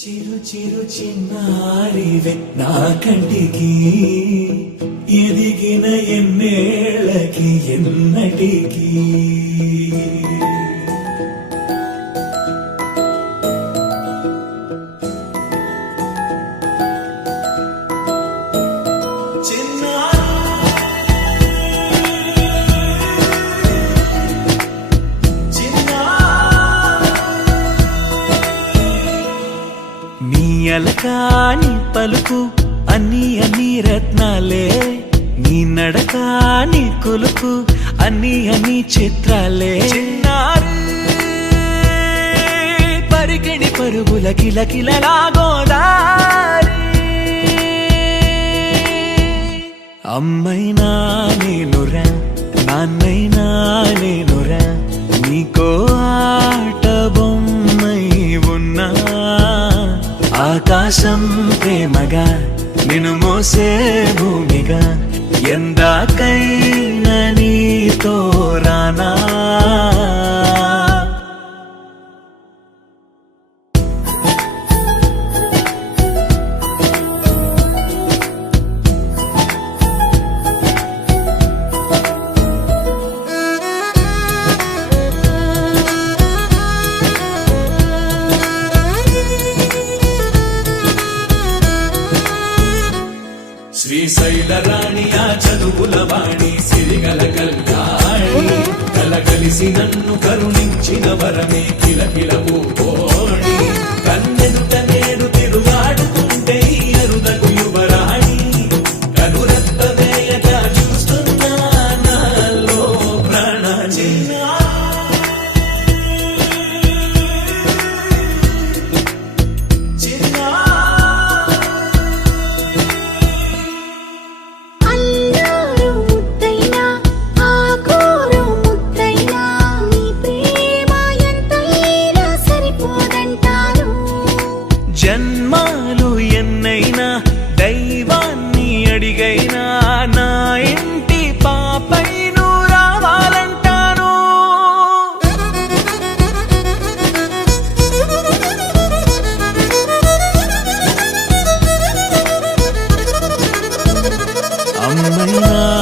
చిరు చిరు చిన్నారివే నా కంటికి ఎదిగిన ఎన్నేళ్ళకి ఎన్నటికి అలకాని పలుకు అన్ని అన్ని రత్నాలే నీ నడకాని కులుకు అన్ని అన్ని చిత్రాలే చిన్నారు పరికిణి పరుగుల కిలకిలలాగోదారి అమ్మైనా నేనురా నాన్నైనా నేనురా నీకో ఆట బొమ్మై ఉన్నా ఆకాశం ప్రేమగా నిన్ను మోసే భూమిగా ఎందాకైనా నీతో రానా శ్రీశైల రాణి ఆ చదువుల వాణి సిరిగల కళ్యాణి కలగలిసి నన్ను కరుణించిన వరమే కిలకిల పూకోణి కన్నెదుట నేడు తిరుగాడుతుంటే అరుదకు యువరాణి కనురెప్ప వేయగా చూస్తున్నా నాలో ప్రాణ జన్మాలు ఎన్నైనా దైవాన్ని అడిగైనా నా ఇంటి పాపై నువ్వు రావాలంటాను అమ్మైనా